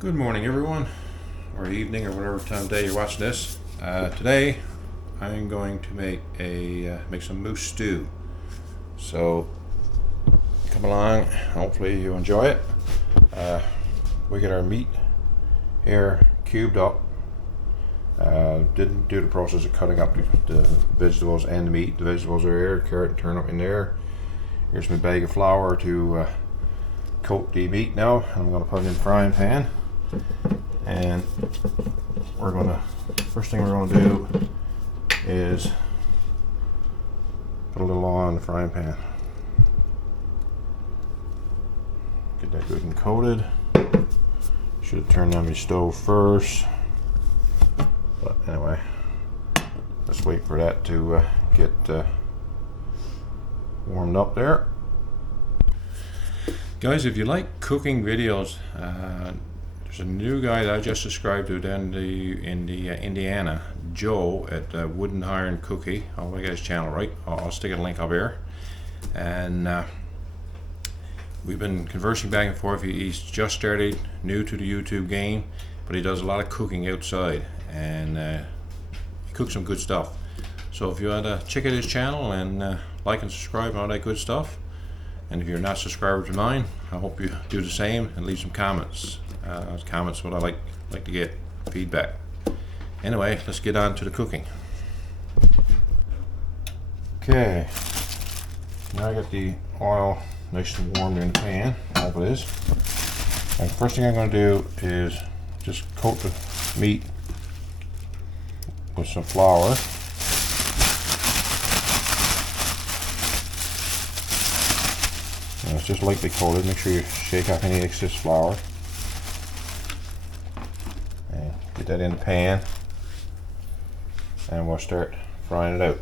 Good morning, everyone, or evening, or whatever time of day you're watching this. Today, I'm going to make some moose stew. So, come along. Hopefully, you enjoy it. We get our meat here cubed up. Didn't do the process of cutting up the vegetables and the meat. The vegetables are here, carrot and turnip in there. Here's my bag of flour to coat the meat now. I'm going to put it in the frying pan. And first thing we're gonna do is put a little oil in the frying pan. Get that good and coated. Should have turned on my stove first. But anyway, let's wait for that to get warmed up there. Guys, if you like cooking videos, there's a new guy that I just subscribed to down in Indiana, Joe at Wooden Iron Cookie. I'll get his channel right. I'll stick a link up here. And we've been conversing back and forth. He's just started, new to the YouTube game, but he does a lot of cooking outside, and he cooks some good stuff. So if you want to check out his channel and like and subscribe and all that good stuff, and if you're not subscribed to mine, I hope you do the same and leave some comments. Comments what I like to get feedback. Anyway, let's get on to the cooking. Okay, now I got the oil nice and warmed in the pan. I hope it is. And the first thing I'm going to do is just coat the meat with some flour. And it's just lightly coated. Make sure you shake off any excess flour. Get that in the pan, and we'll start frying it out.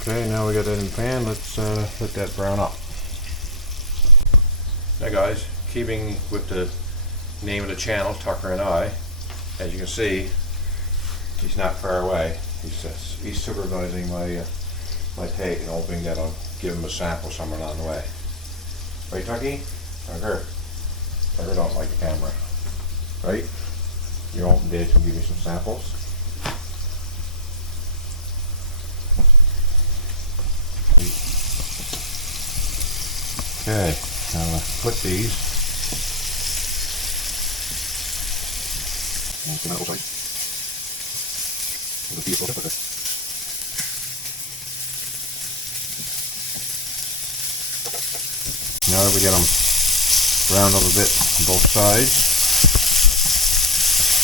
Okay, now we got that in the pan. Let's let that brown up. Now guys, keeping with the name of the channel, Tucker and I, as you can see, he's not far away. He's supervising my take and hoping that I'll give him a sample somewhere along the way. Right, Tucky? Tucker don't like the camera. Right? Your open dish can give you some samples. Okay, now I'm going to put these. Now that we get them browned up a bit on both sides,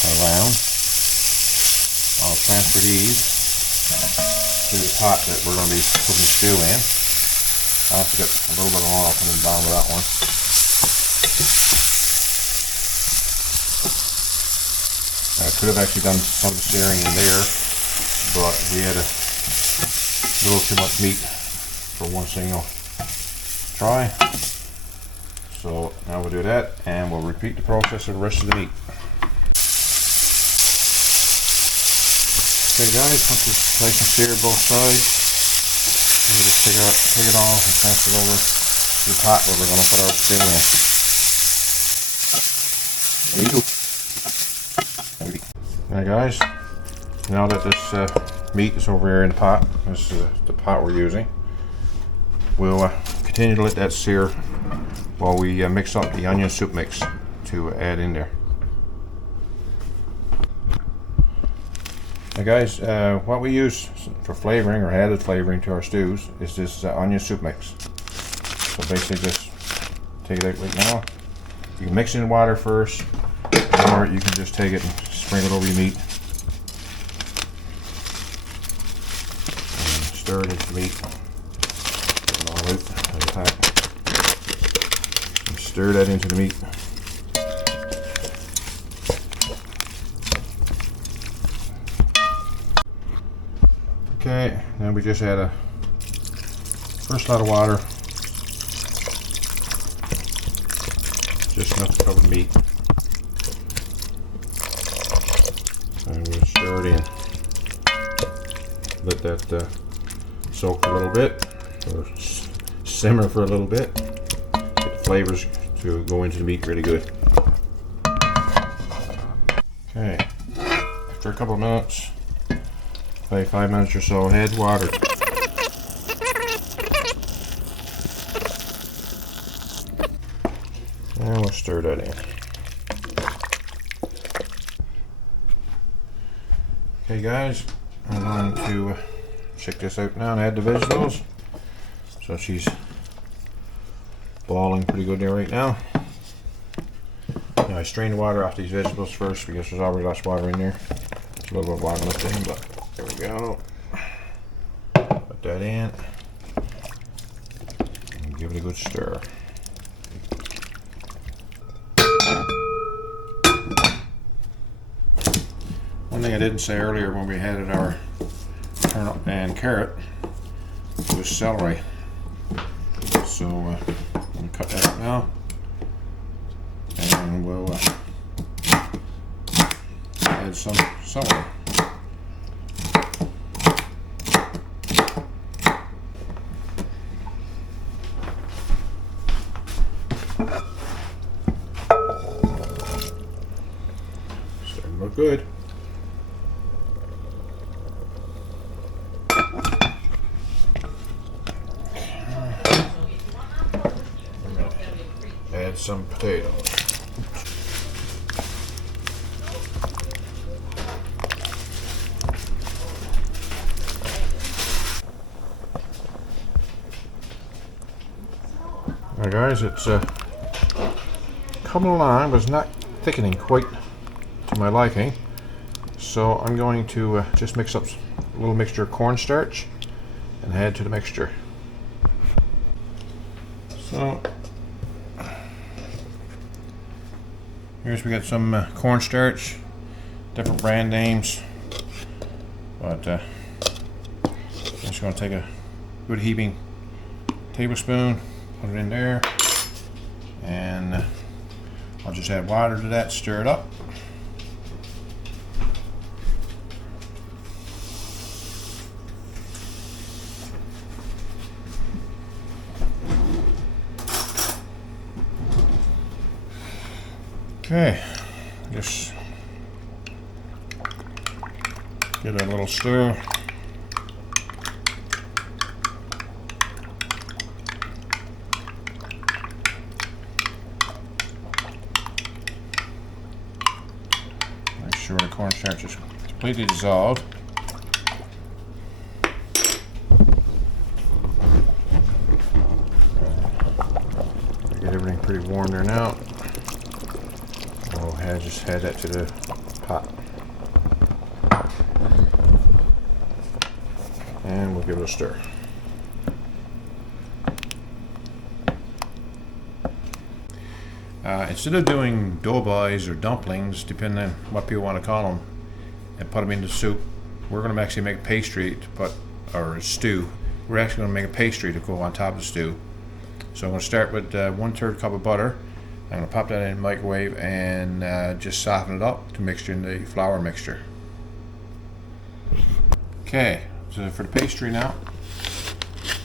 around, I'll transfer these to the pot that we're going to be cooking stew in. I also got a little bit of oil coming down with that one. I could have actually done some searing in there, but we had a little too much meat for one single try. So now we'll do that, and we'll repeat the process of the rest of the meat. Okay guys, once it's nice and seared both sides, we're going to just take it off and transfer it over to the pot where we're going to put our stew in. There you go. Alright guys, now that this meat is over here in the pot, this is the pot we're using, we'll continue to let that sear while we mix up the onion soup mix to add in there. Now guys, what we use for flavoring or added flavoring to our stews is this onion soup mix. So basically just take it out right now. You can mix it in water first, or you can just take it and sprinkle it over your meat. And stir it into the meat. Get it all out of the pack. And stir that into the meat. Okay, now we just add a first lot of water. Just enough to cover the meat. let that soak a little bit, or simmer for a little bit. Get the flavors to go into the meat really good. Okay, after a couple of minutes, probably 5 minutes or so, add water. And we'll stir that in. Okay guys, I'm going to check this out now and add the vegetables. So she's boiling pretty good there right now. Now I strain the water off these vegetables first because there's already lots of water in there. There's a little bit of water left in, but there we go. Put that in and give it a good stir. One thing I didn't say earlier when we had our turnip and carrot was celery. So I'm going to cut that up now, and we'll add some celery. Starting to look good. Add some potatoes. Alright guys, it's coming along, but it's not thickening quite to my liking. So I'm going to just mix up a little mixture of cornstarch and add to the mixture. So here's, we got some cornstarch, different brand names, but I'm just going to take a good heaping tablespoon, put it in there, and I'll just add water to that, stir it up. Okay, just give it a little stir. Make sure the cornstarch is completely dissolved. Get everything pretty warm there now. I just add that to the pot, and we'll give it a stir. Instead of doing doughboys or dumplings, depending on what people want to call them, and put them into soup, we're going to actually make a pastry to put, or a stew. We're actually going to make a pastry to go on top of the stew. So I'm going to start with 1/3 cup of butter. I'm going to pop that in the microwave and just soften it up to mix in the flour mixture. Okay, so for the pastry now,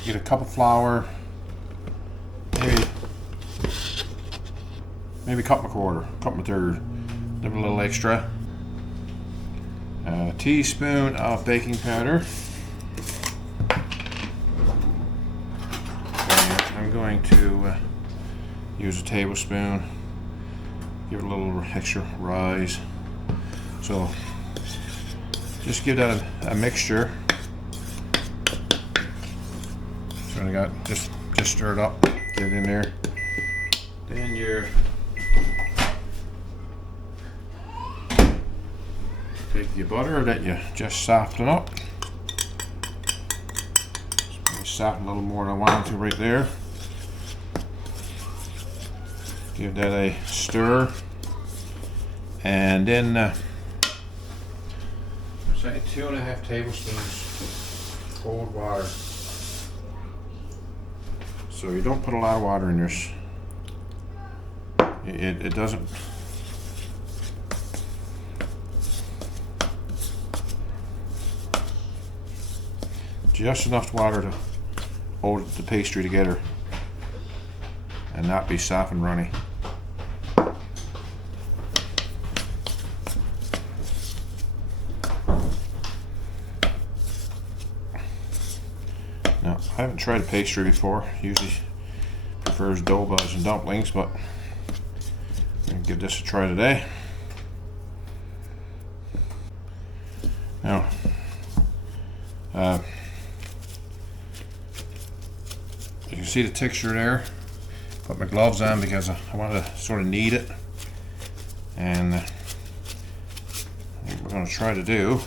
get a cup of flour, maybe a cup and a quarter, cup and a third, a little extra. A teaspoon of baking powder. And I'm going to use a tablespoon, give it a little extra rise. So just give that a mixture. So I got just stir it up, get it in there. Then take your butter that you just soften up. Soften a little more than I wanted to right there. Give that a stir, and then say 2.5 tablespoons cold water. So you don't put a lot of water in yours. It doesn't. just enough water to hold the pastry together and not be soft and runny. Now, I haven't tried a pastry before. Usually prefers dough balls and dumplings, but I'm gonna give this a try today. Now, you can see the texture there. Put my gloves on because I want to sort of knead it, and what we're going to try to do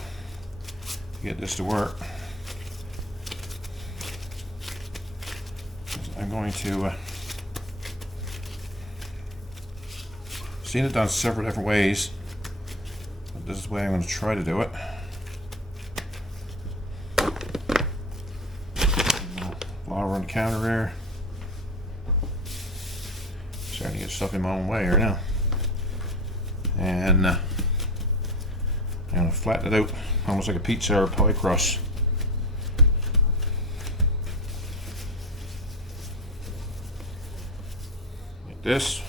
to get this to work, I'm going to seen it done several different ways, but this is the way I'm going to try to do it. Flour on the counter there. Starting to get stuff in my own way here now. And I'm going to flatten it out almost like a pizza or pie crust. Like this.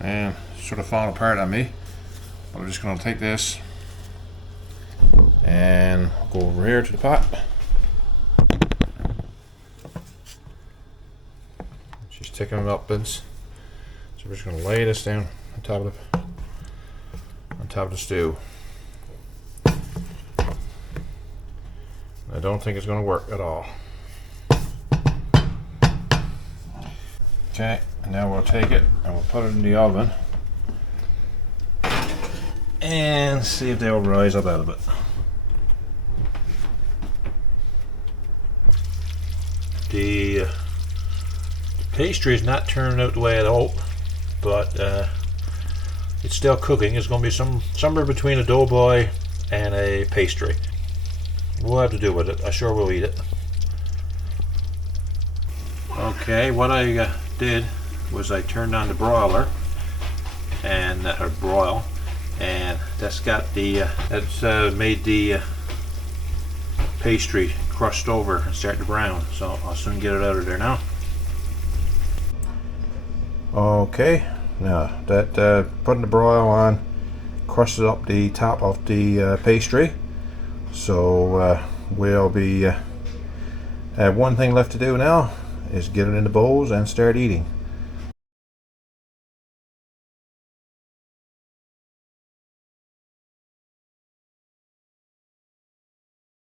And it's sort of falling apart on me. But I'm just going to take this and go over here to the pot. She's ticking it up bits. So we're just going to lay this down on top of the stew. I don't think it's going to work at all. Okay, and now we'll take it and we'll put it in the oven and see if they'll rise up out of it. The pastry is not turning out the way I hope, but it's still cooking. It's going to be somewhere between a dough boy and a pastry. We'll have to do with it. I sure will eat it. Okay, what I did was I turned on the broiler and broil, and that's got the that's made the pastry crushed over and start to brown. So I'll soon get it out of there now. Okay, now that putting the broil on crusted up the top of the pastry. So we'll be have one thing left to do now is get it in the bowls and start eating.